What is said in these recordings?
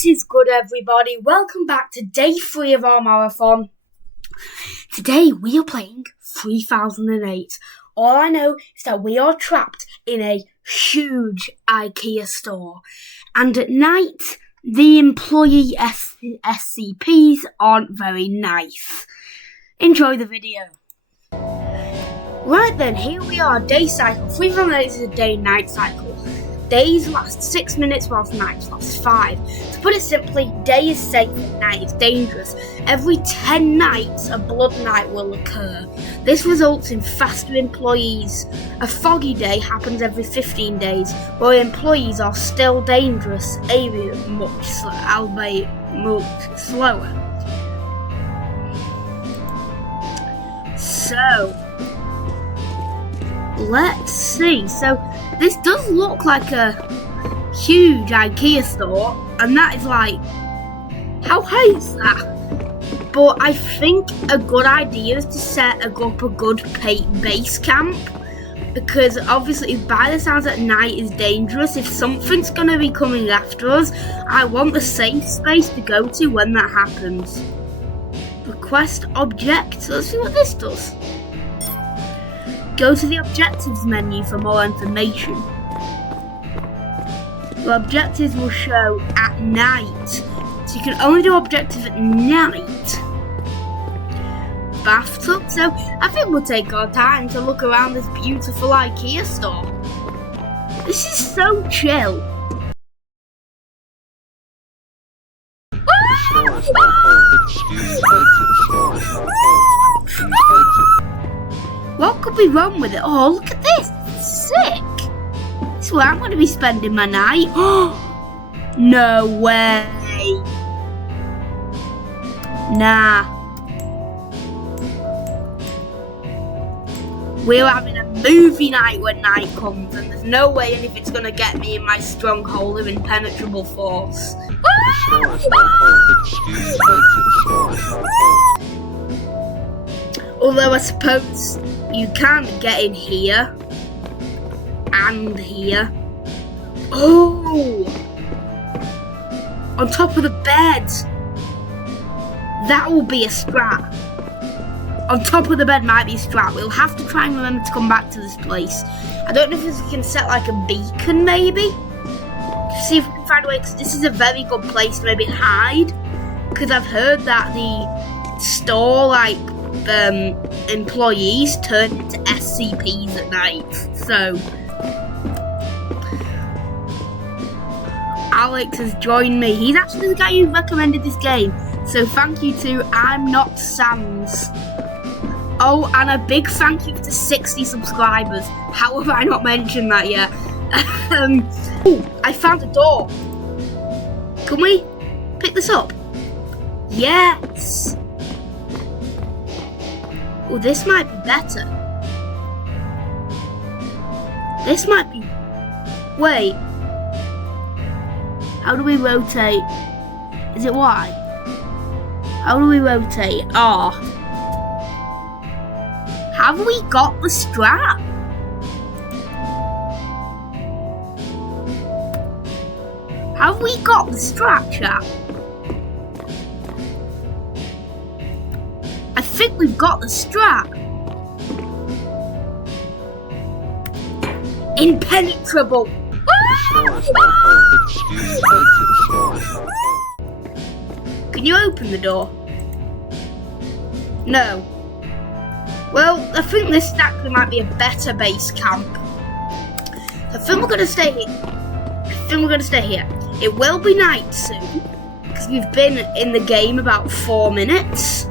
What is good, everybody? Welcome back to day 3 of our marathon. Today we are playing 3008. All I know is that we are trapped in a huge IKEA store, and at night the employee SCPs aren't very nice. Enjoy the video. Right then, here we are, day cycle. 3008 is a day-night cycle. Days last 6 minutes whilst nights last 5. To put it simply, day is safe and night is dangerous. Every 10 nights a blood night will occur. This results in faster employees. A foggy day happens every 15 days, where employees are still dangerous, albeit much slower. So, let's see. So, this does look like a huge IKEA store, and that is like, how high is that? But I think a good idea is to set up a good base camp, because obviously by the sounds at night is dangerous. If something's going to be coming after us, I want a safe space to go to when that happens. Request objects. Let's see what this does. Go to the objectives menu for more information. The objectives will show at night, so you can only do objectives at night. Bathtub, so I think we'll take our time to look around this beautiful IKEA store. This is so chill. What could be wrong with it? Oh, look at this. It's sick. This is where I'm going to be spending my night. No way. Nah. We're having a movie night when night comes, and there's no way anything's going to get me in my stronghold of impenetrable force. Although I suppose you can get in here and here. Oh! On top of the bed. That will be a strat. On top of the bed might be a strat. We'll have to try and remember to come back to this place. I don't know if we can set like a beacon maybe. To see if we can find a way, because this is a very good place to maybe hide. Because I've heard that the store employees turn into SCPs at night. So Alex has joined me. He's actually the guy who recommended this game. So thank you to I'm Not Sans. Oh, and a big thank you to 60 subscribers. How have I not mentioned that yet? Ooh, I found a door. Can we pick this up? Yes. Oh, this might be better. This might be... Wait. How do we rotate? Is it Y? How do we rotate? R. Have we got the strap? Have we got the strap, chat? I think we've got the strap. Impenetrable. Can you open the door? No. Well, I think this actually might be a better base camp. I think we're going to stay here. It will be night soon, because we've been in the game about 4 minutes.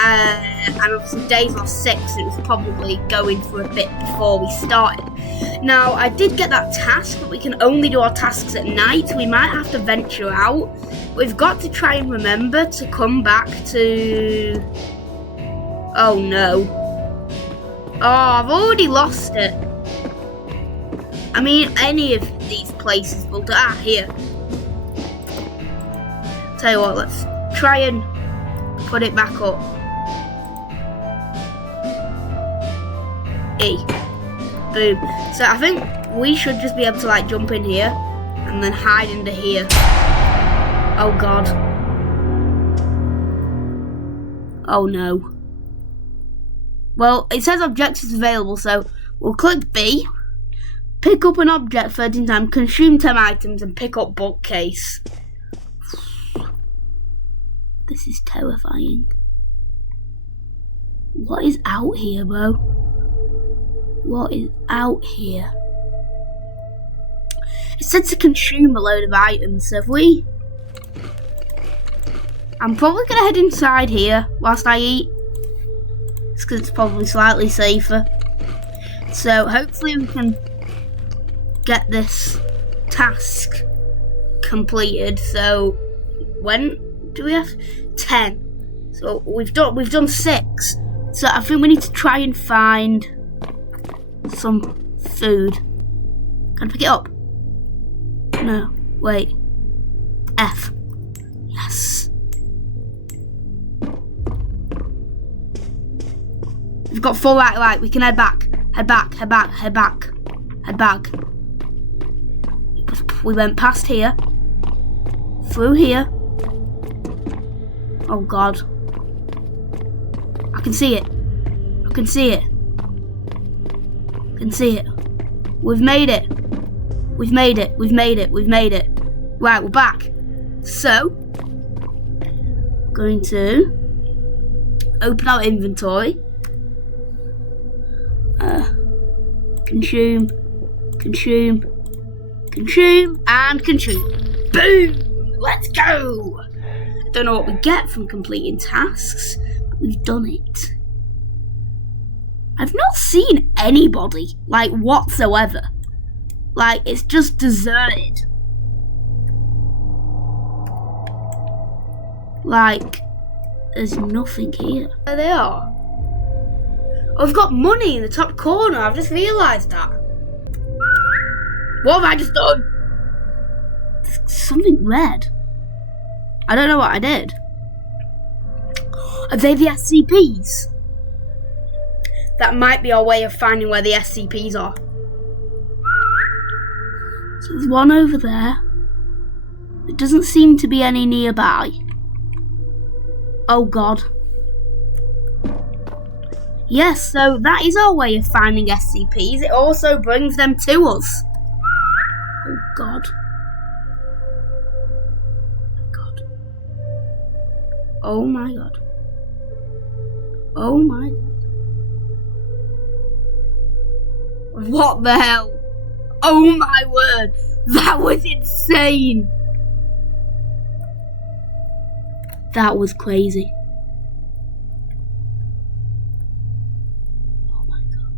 And obviously days are 6, it was probably going for a bit before we started. Now, I did get that task, but we can only do our tasks at night. We might have to venture out. We've got to try and remember to come back to... Oh no. Oh, I've already lost it. I mean, any of these places will do... Ah, here. Tell you what, let's try and put it back up. E. Boom. So I think we should just be able to like jump in here and then hide under here. Oh God. Oh no. Well, it says objectives available, so we'll click B. Pick up an object 13 times, consume 10 items, and pick up bookcase. This is terrifying. What is out here, bro? What is out here? It said to consume a load of items, so if we... I'm probably going to head inside here whilst I eat. It's because it's probably slightly safer. So hopefully we can get this task completed. So when do we have 10? So we've done 6. So I think we need to try and find some food. Can I pick it up? No, wait. F. Yes. We've got full right, we can head back. Head back. We went past here. Through here. Oh God. I can see it. We've made it. Right, we're back. So, going to open our inventory. Consume, and consume. Boom! Let's go! Don't know what we get from completing tasks, but we've done it. I've not seen anybody, like, whatsoever. Like, it's just deserted. Like, there's nothing here. There they are. Oh, I've got money in the top corner. I've just realised that. What have I just done? Something red. I don't know what I did. Are they the SCPs? That might be our way of finding where the SCPs are. So there's one over there. There doesn't seem to be any nearby. Oh God. Yes, so that is our way of finding SCPs. It also brings them to us. Oh God. Oh my God. Oh my God. What the hell? Oh my word. That was insane. That was crazy. Oh my God.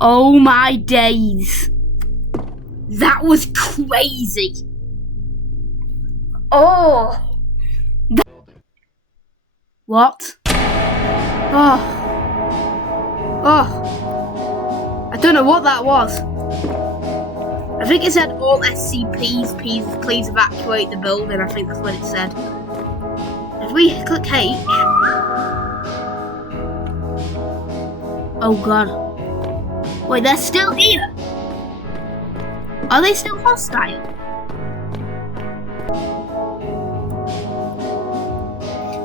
Oh my days. That was crazy. Oh. What? Oh. I don't know what that was. I think it said all SCPs, please evacuate the building. I think that's what it said. If we click H. Oh God. Wait, they're still here? Are they still hostile?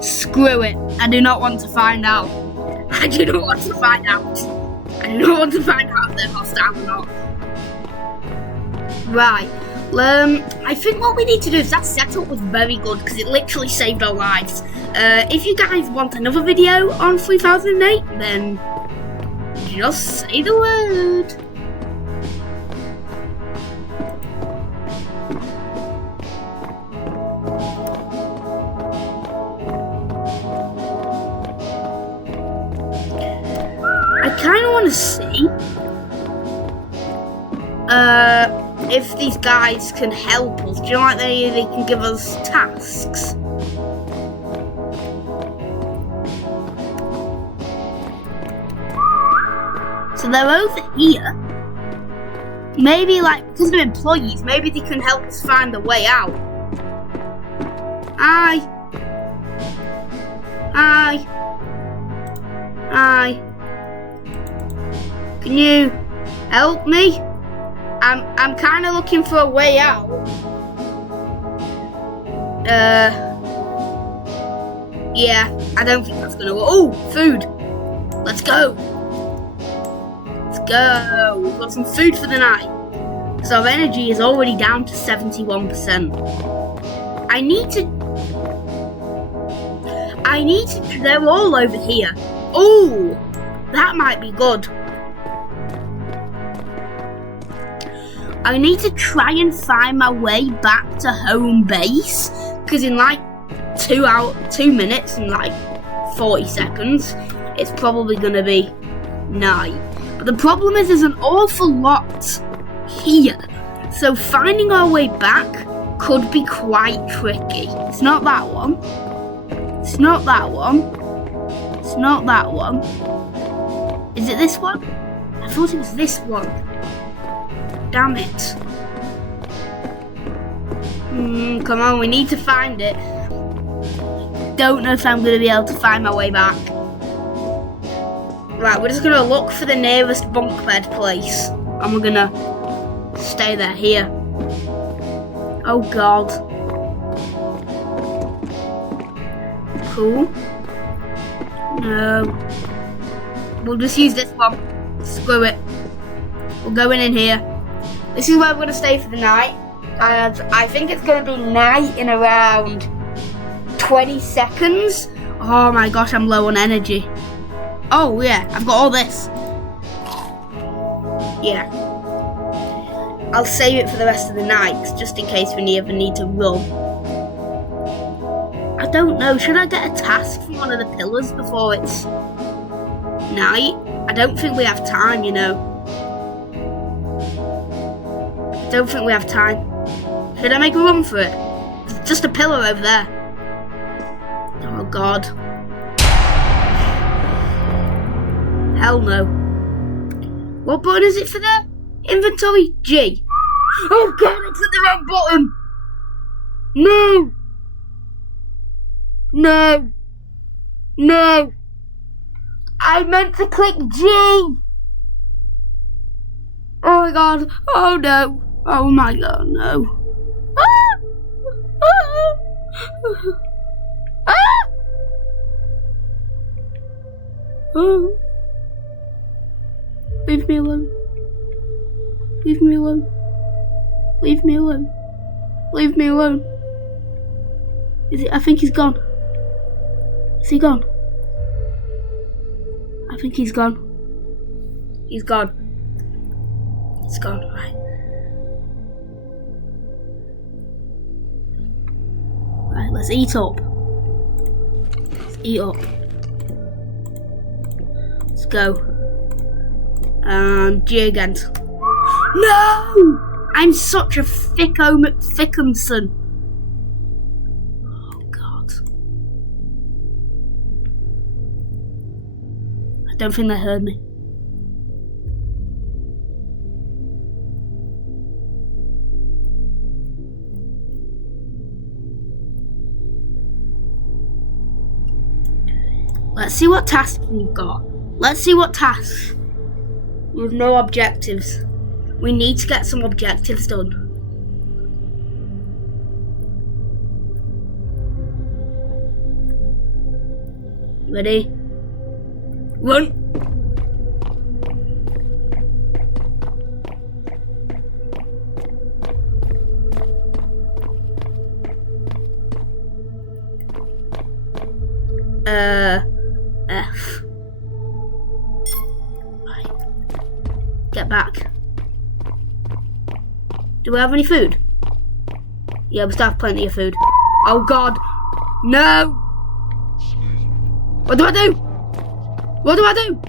Screw it. I do not want to find out. I do not want to find out if they're hostile or not. Right. I think what we need to do is that setup was very good because it literally saved our lives. If you guys want another video on 3008, then just say the word. I kind of want to see if these guys can help us. Do you know, like they can give us tasks? So they're over here. Maybe, like, because they're employees, maybe they can help us find the way out. Hi. Can you Help me. I'm kind of looking for a way out. Yeah, I don't think that's gonna work. Oh, food. Let's go. Let's go. We've got some food for the night. So our energy is already down to 71%. I need to, they're all over here. Oh, that might be good. I need to try and find my way back to home base, because in like 2 minutes and like 40 seconds, it's probably gonna be night. But the problem is there's an awful lot here, so finding our way back could be quite tricky. It's not that one. It's not that one. It's not that one. Is it this one? I thought it was this one. Damn it. Come on, we need to find it. Don't know if I'm going to be able to find my way back. Right, we're just going to look for the nearest bunk bed place. And we're going to stay there here. Oh God. Cool. No. We'll just use this one. Screw it. We're going in here. This is where we're going to stay for the night. And I think it's going to be night in around 20 seconds. Oh my gosh, I'm low on energy. Oh yeah, I've got all this. Yeah. I'll save it for the rest of the night, just in case we ever need to run. I don't know, should I get a task from one of the pillars before it's night? I don't think we have time, you know. I don't think we have time. Should I make a run for it? There's just a pillar over there. Oh God. Hell no. What button is it for the inventory? G. Oh God, it's at the wrong button. No. No. No. I meant to click G. Oh my God. Oh no. Oh my God, no. Ah! Ah! Ah! Oh. Leave me alone. Leave me alone. Leave me alone. Leave me alone. Is it? I think he's gone. Is he gone? I think he's gone. He's gone. He's gone. Right. Right, let's eat up. Let's eat up. Let's go. And G again. No! I'm such a thicko McThickumson. Oh God. I don't think they heard me. Let's see what tasks we've got. Let's see what tasks. With no objectives. We need to get some objectives done. Ready? Run! F. Right. Get back. Do we have any food? Yeah, we still have plenty of food. Oh God. No! What do I do? What do I do?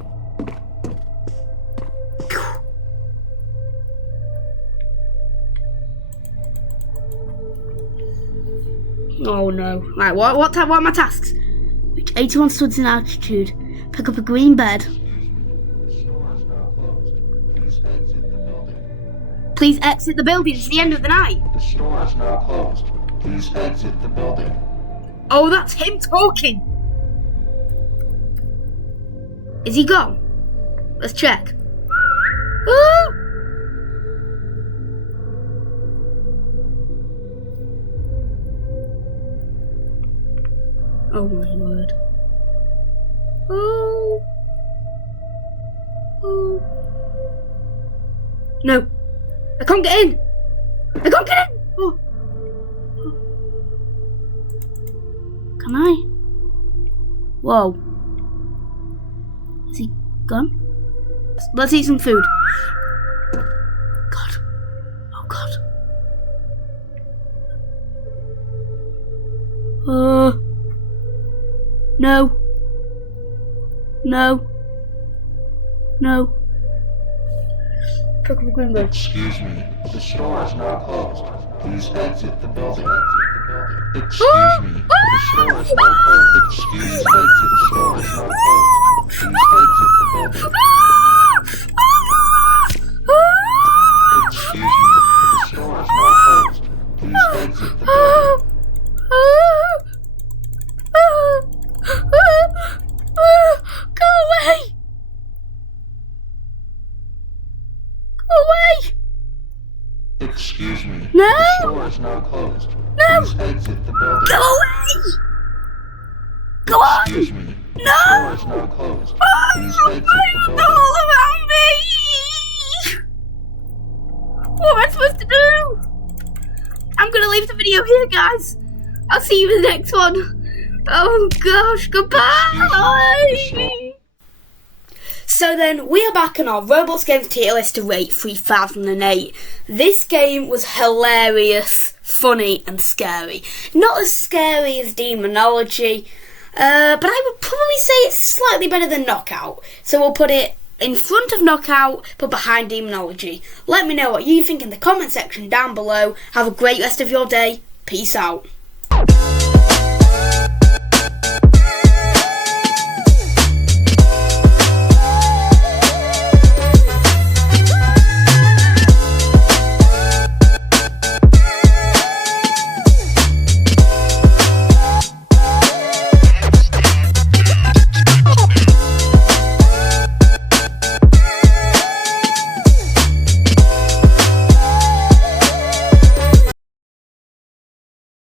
Oh no. Right, what are my tasks? Reach 81 studs in altitude. Pick up a green bed. Please exit the building. It's the end of the night. The store is now closed. Please exit the building. Oh, that's him talking. Is he gone? Let's check. Ooh! Oh my word. Oh. Oh. No. I can't get in. I can't get in. Oh. Can I? Whoa. Is he gone? Let's eat some food. God. Oh God. No. No. No. Excuse me, the store is now closed. Please exit the building. Excuse me, the store is now closed. Excuse me, the store is now closed. Please exit the building. Excuse me, the store is now closed. Please exit the building. Go away! Go away! Excuse me, No! the store is now closed. No! Please exit the building. Go away! Go on! Excuse me, the No! store is now closed. Please exit the building. All around me! What am I supposed to do? I'm gonna leave the video here, guys. I'll see you in the next one. Oh gosh, goodbye! So then, we are back on our Roblox Games tier list to rate 3008. This game was hilarious, funny and scary. Not as scary as Demonology, but I would probably say it's slightly better than Knockout. So we'll put it in front of Knockout, but behind Demonology. Let me know what you think in the comment section down below. Have a great rest of your day. Peace out.